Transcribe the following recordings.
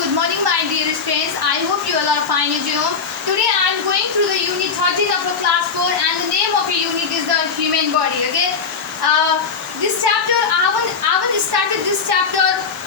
good morning my dearest friends. I hope you all are fine at home. Today I am going through the unit 13 of the class 4 and the name of the unit is the human body. Okay. This chapter I haven't started this chapter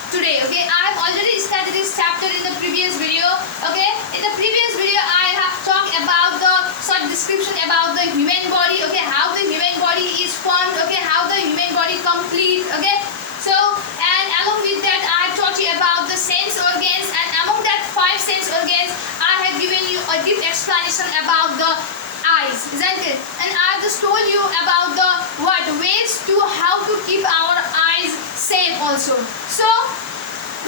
today. Okay. I have already started this chapter in the previous video. Okay. In the previous video I have talked about the short description about the human body. Okay. How the human body is formed. Okay. How the human body complete. Okay. So, and along with that, I have taught you about the sense organs, and among that 5 sense organs, I have given you a deep explanation about the eyes, isn't it? And I have just told you about the ways to how to keep our eyes safe also. So,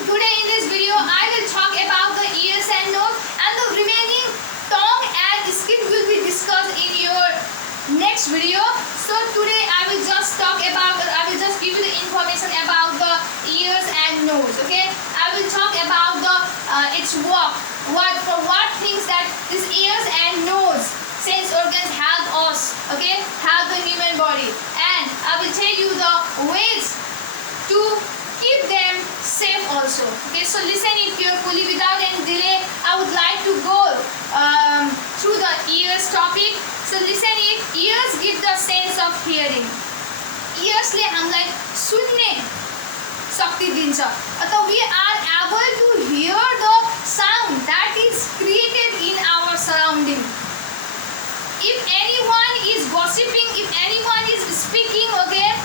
today in this video, I will talk about the ears and nose, and the remaining tongue and skin will be discussed in your next video. So today I will just talk about, or I will just give you the information about the ears and nose. Okay, I will talk about the its work, for what things that these ears and nose sense organs help us. Okay, help the human body, and I will tell you the ways to keep them safe also. Okay, so listen it carefully. Without any delay, I would like to go through the ears topic. So listen it. Ears give the sense of hearing. Ears ले हामीलाई सुन्ने शक्ति दिन्छ. अथवा we are able to hear the sound that is created in our surrounding. If anyone is gossiping, if anyone is speaking, okay,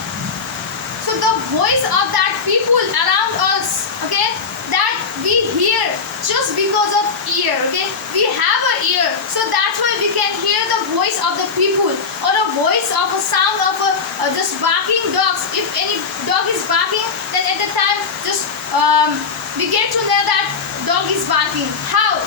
so the voice of that people around us, okay, that we hear just because of ear. Okay, we have an ear, so that's why we can hear the voice of the people, or a voice of a sound of just barking dogs. If any dog is barking, then at the time just we get to know that dog is barking. How?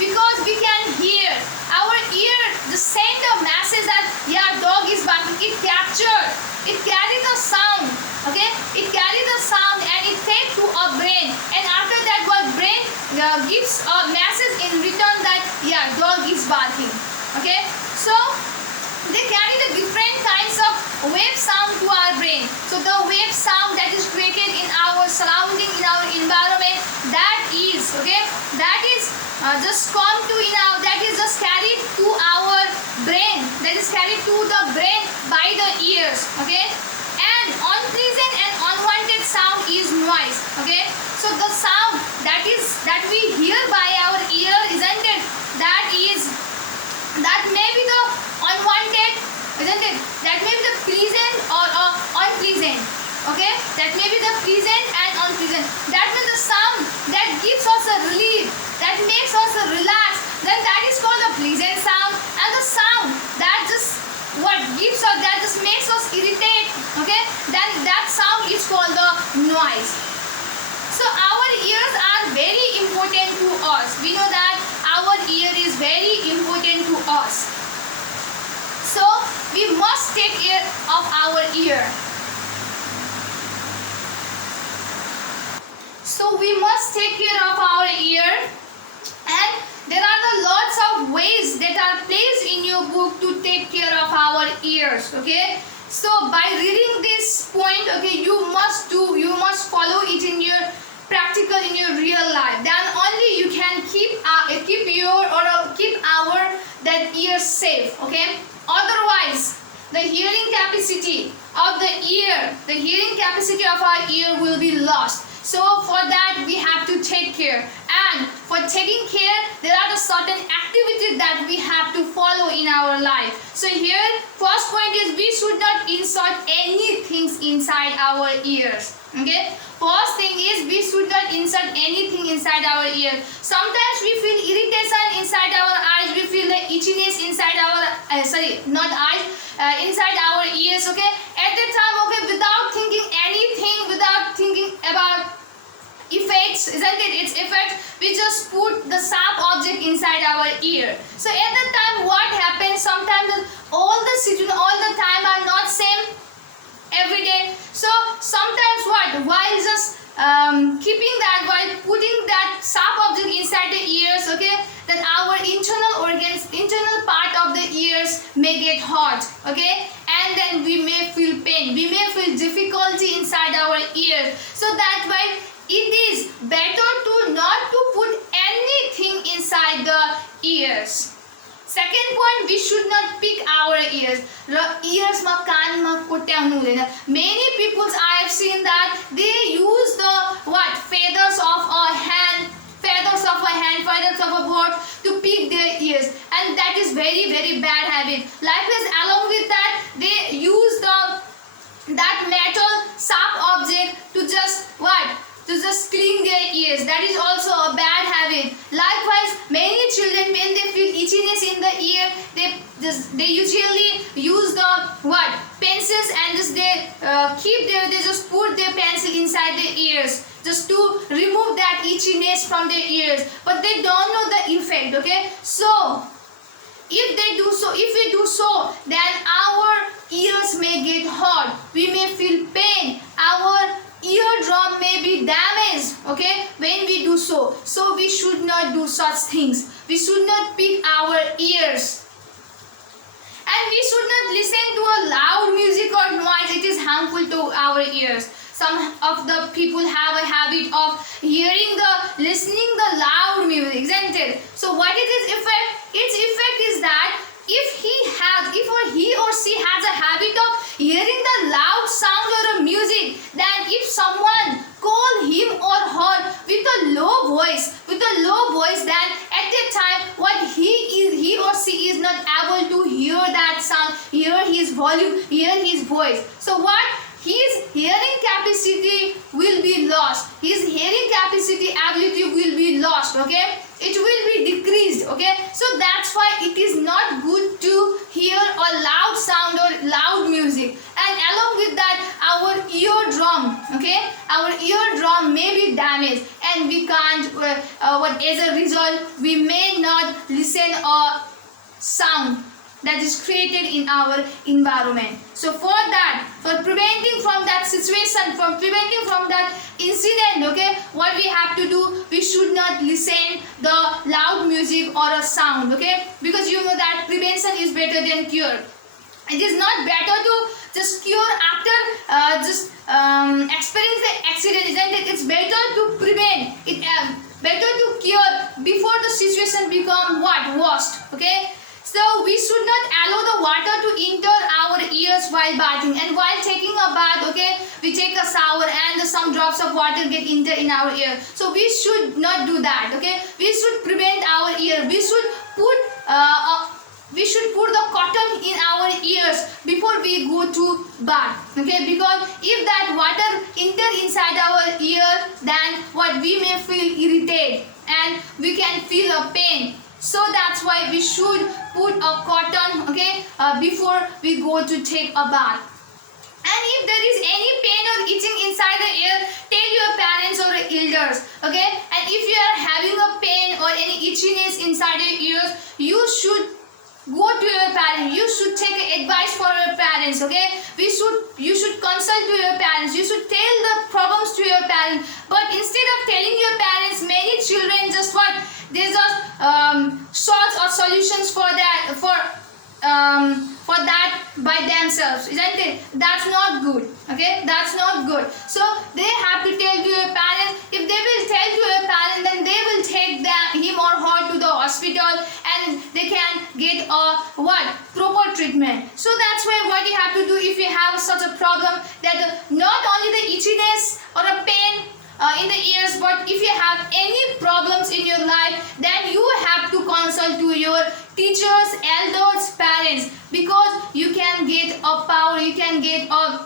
Because we can hear. Our ear just send a message that yeah, dog is barking. It captured. It carries the sound. Okay, it carries the sound and it takes to a brain. And after that, what brain gives a message in return that yeah, dog is barking. Okay, so they carry the different kinds of wave sound to our brain. So the wave sound that is created in our surrounding, in our environment, that is just come to that is just carried to our brain. That is carried to the brain by the ears. Okay, and unpleasant and unwanted sound is noise. Okay, so the sound that we hear by our ear, isn't it? That may be the unwanted, isn't it? That may be the pleasant or unpleasant. Okay, that may be the pleasant and unpleasant. That means the sound that gives us a relief, that makes us relax, then that is called a pleasant sound. And the sound that just gives us, that just makes us irritate, okay, then that sound is called the noise. So our ears are very important to us. We know that our ear is very important to us. So we must take care of our ear. So we must take care of our ear, and there are lots of ways that are placed in your book to take care of our ears. Okay, so by reading this point, okay, you must follow it in your practical, in your real life. Then only you can keep our that ear safe. Okay, otherwise the hearing capacity of the ear, the hearing capacity of our ear will be lost. So for that we have to take care, and for taking care there are certain activities that we have to follow in our life. So here first point is we should not insert anything inside our ears. Okay, first thing is we should not insert anything inside our ear. Sometimes we feel irritation inside our eyes, we feel the itchiness inside our inside our ears. Okay, at the time, okay, without thinking anything, without thinking about effects, isn't it? Its effect, we just put the sharp object inside our ear. So at the time what happens, sometimes all the time are not same every day. So sometimes while just while putting that sharp object inside the ears, okay, then our internal organs, internal part of the ears may get hot. Okay, and and then we may feel pain, we may feel difficulty inside our ears. So that's why it is better to not to put anything inside the ears. Second point, we should not pick our ears. Ears ma kan ma kotyanu huँदैन. Many people I have seen that they use the feathers of a hand, feathers of a bird to pick their ears, and that is very very bad habit. Likewise, along with that, they use that metal sharp object to just clean their ears. That is also a bad habit. Likewise, many children, when they feel itchiness in the ear, they usually use the pencils, and they just put their pencil inside their ears just to remove that itchiness from their ears, but they don't know the effect. Okay, so if we do so, then our ears may get hot, we may feel pain, our eardrum may be damaged, okay, when we do so. So we should not do such things. We should not pick our ears. And we should not listen to a loud music or noise. It is harmful to our ears. Some of the people have a habit of listening the loud music, isn't it? So what is its effect? Its effect is that if he or she has a habit of hearing the loud sound or a music, then if someone call him or her with a low voice, then at that time he or she is not able to hear that sound, hear his volume, hear his voice. So his hearing capacity will be lost. His hearing capacity ability will be lost. Okay, it will be decreased. Okay, so that's why it is not good to hear a loud sound or loud music. And along with that, our eardrum may be damaged, and we can't. As a result, we may not listen a sound that is created in our environment. So for preventing from that situation, from preventing from that incident, okay, what we have to do, we should not listen the loud music or a sound, okay, because you know that prevention is better than cure. It is not better to just cure after experience the accident, isn't it? It's better to prevent it, better to cure before the situation become worst, okay. So we should not allow the water to enter our ears while bathing, and while taking a bath, okay, we take a shower and some drops of water get enter in our ear. So we should not do that, okay. We should prevent our ear. We should put the cotton in our ears before we go to bath, okay, because if that water enter inside our ear, then we may feel irritated and we can feel a pain. So that's why we should put a cotton, okay, before we go to take a bath. And if there is any pain or itching inside the ear, tell your parents or elders, okay. And if you are having a pain or any itchiness inside your ears, you should go to your parents. You should take advice for your parents, okay. You should consult to your parents. You should tell the problems to your parents. But instead of telling your parents, many children just they just search or solutions for that by themselves, isn't it? That's not good, okay. That's not good. So they have to tell to your parents. If they will tell to your parents, then they will take him or her to the hospital, and they can get a proper treatment. So that's why what you have to do if you have such a problem, that not only the itchiness or a pain in the ears, but if you have any problems in your life, then you have to consult to your teachers, elders, parents, because you can get a power, you can get a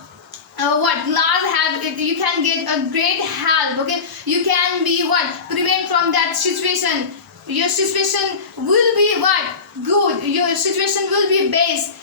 you can get a great help, okay. You can be prevent from that situation. Your situation will be good. Your situation will be based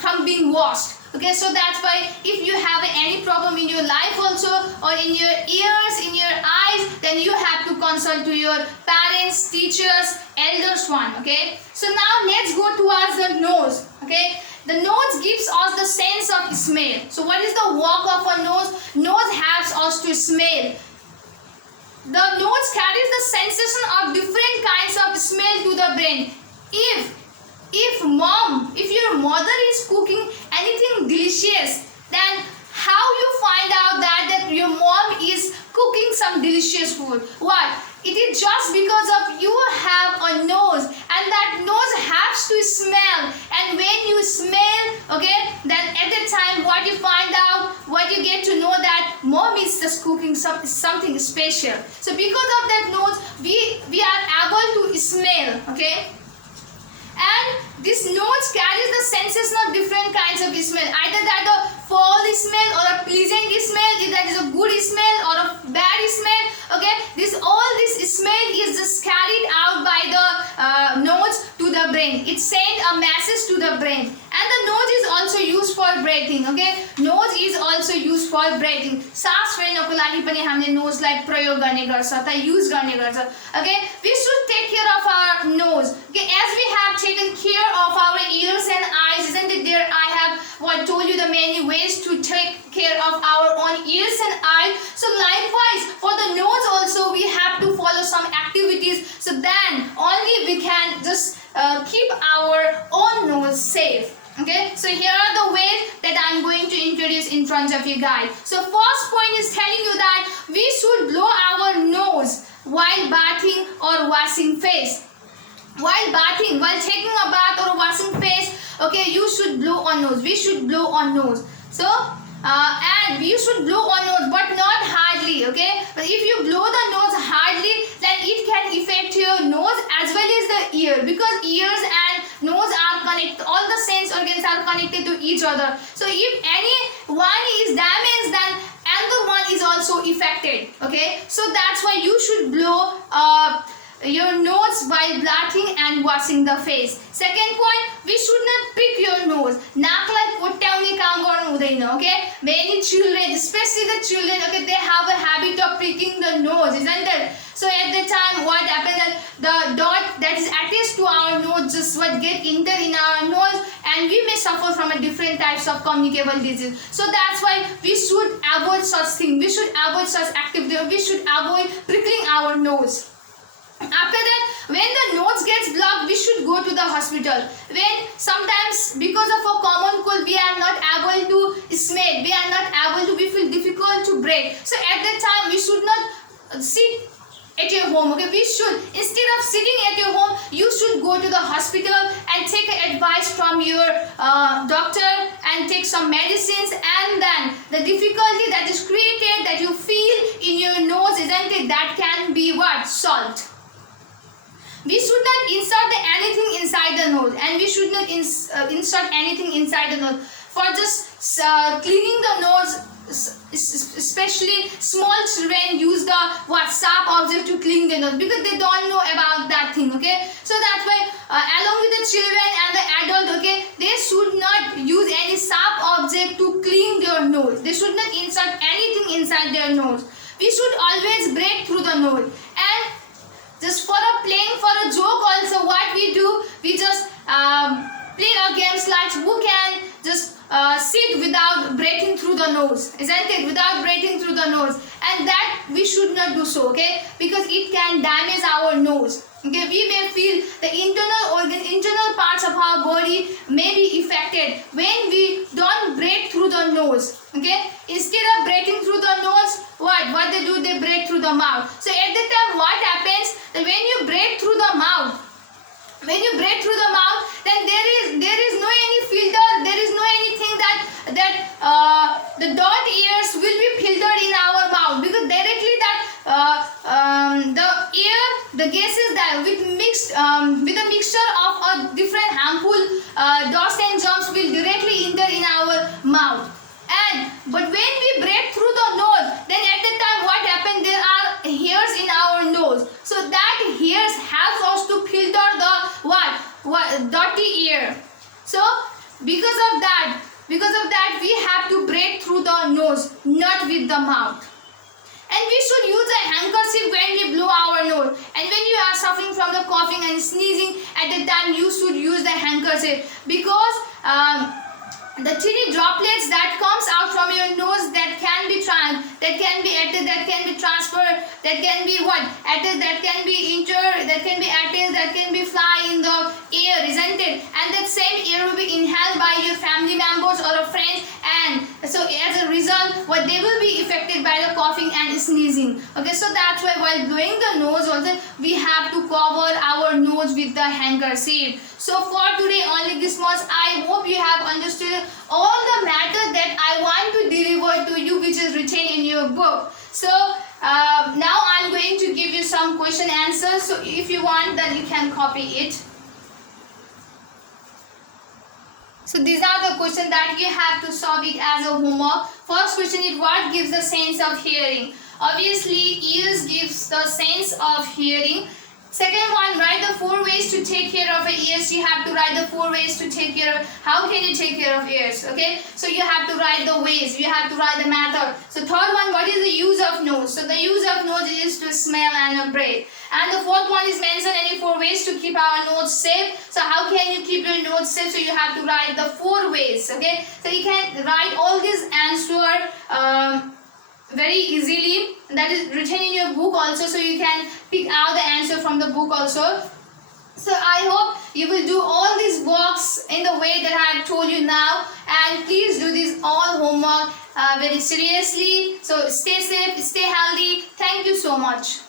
from being worst. Okay, so that's why if you have any problem in your life also, or in your ears, in your eyes, then you have to consult to your parents, teachers, elders one, okay. So now let's go towards the nose, okay. The nose gives us the sense of smell. So what is the work of a nose? Nose helps us to smell. The nose carries the sensation of different kinds of smell to the brain. If your mother is cooking and anything delicious, then how you find out that your mom is cooking some delicious food? What? It is just because of you have a nose, and that nose has to smell, and when you smell, okay, then at the time what you find out, what you get to know that mom is just cooking something special. So because of that nose, we are able to smell, okay. And this nose carries the sensation of different kinds of smell, either that a foul smell or a pleasant smell, if that is a good smell or a bad smell, okay. All this smell is just carried out by the nose to the brain. It sends a message to the brain, and the nose is also used for breathing, okay. Nose is also used for breathing. सास फेर्नको लागि पनि हामीले नोजलाई प्रयोग गर्ने गर्छ अथवा use गर्ने गर्छ, okay. We should take care of our nose, okay, as we have taken care of our ears and eyes, isn't it? There I have told you the many ways to take care of our own ears and eyes. So likewise for the nose also we have to follow some activities, so then only we can just keep our own nose safe. Okay, so here are the ways that I'm going to introduce in front of you guys. So first point is telling you that we should blow our nose while bathing or washing face. While bathing, while taking a bath or washing face, okay, you should blow on nose. We should blow on nose. So and you should blow on nose, but not hardly, okay. But if you blow the nose hardly, then it can affect your nose as well as the ear, because ears and nose are connected. All the sense organs are connected to each other. So if any one is damaged, then another one is also affected, okay. So that's why you should blow your nose while bathing and washing the face. Second point, we should not prick your nose. नाकलाई कोट्याउने काम गर्नु हुँदैन, okay. Many children, especially the children, okay, they have a habit of pricking the nose, isn't it? So at the time what happens that the dot that is attached to our nose just get enter in our nose, and we may suffer from a different types of communicable disease. So that's why we should avoid such thing. We should avoid such activity. We should avoid prickling our nose. After that, when the nose gets blocked, we should go to the hospital. When sometimes because of a common cold we are not able to smell, we are not able to, we feel difficult to breathe. So at that time we should not sit at your home, okay. We should, instead of sitting at your home, you should go to the hospital and take advice from your doctor and take some medicines, and then the difficulty that is created that you feel in your nose, isn't it, that can be what? Solved. We should not insert anything inside the nose, and we should not insert anything inside the nose. For just cleaning the nose, especially small children use the sharp object to clean the nose, because they don't know about that thing, okay. So that's why along with the children and the adult, okay, they should not use any sharp object to clean their nose. They should not insert anything inside their nose. We should always breathe through the nose. And just for a joke also, what we do, we just play a game like who can just sit without breathing through the nose, isn't it? Without breathing through the nose, and that we should not do so, okay, because it can damage our nose, okay. We may feel the internal parts of our body may be affected when we don't breathe through the nose, okay. Instead of breathing through the nose, what they do, they breathe through the mouth. So at the time what happens, that when you breathe through the mouth, then there is no any filter, there is no anything that the dot ears will be filtered in our mouth, because directly that the air, the gases that with a mixture of a different harmful dust and germs will directly enter in our mouth. But when we breathe through the nose, then at the time what happens, there are hairs in our nose. So that hairs helps us to filter the dirty air. So because of that we have to breathe through the nose, not with the mouth. And we should use a handkerchief when we blow our nose. And when you are suffering from the coughing and sneezing, at the time you should use the handkerchief, because the tiny droplets that comes out from your nose that can be transferred, that can be what? Added, that can be entered, that can be added, that can be fly in the air, isn't it? And that same air will be inhaled by your family members or your friends, and so as a result, what they will be affected by the coughing and sneezing. Okay, so that's why while blowing the nose also, we have to cover our nose with the handkerchief. So for today only this much. I hope you have understood all the matter that I want to deliver to you, which is written in your book. So now I'm going to give you some question answers. So if you want, then you can copy it. So these are the questions that you have to solve it as a homework. First question is, what gives the sense of hearing? Obviously, ears gives the sense of hearing. Second one, write the 4 ways to take care of your ears. You have to write the 4 ways to take care of, how can you take care of ears, okay? So you have to write the ways, you have to write the method. So third one, what is the use of nose? So the use of nose is to smell and breathe. And the fourth one is mention any 4 ways to keep our nose safe. So how can you keep your nose safe? So you have to write the 4 ways, okay? So you can write all these answers very easily. That is written in your book also, so you can pick out the answer from the book also. So I hope you will do all these works in the way that I have told you now, and please do this all homework very seriously. So stay safe, stay healthy. Thank you so much.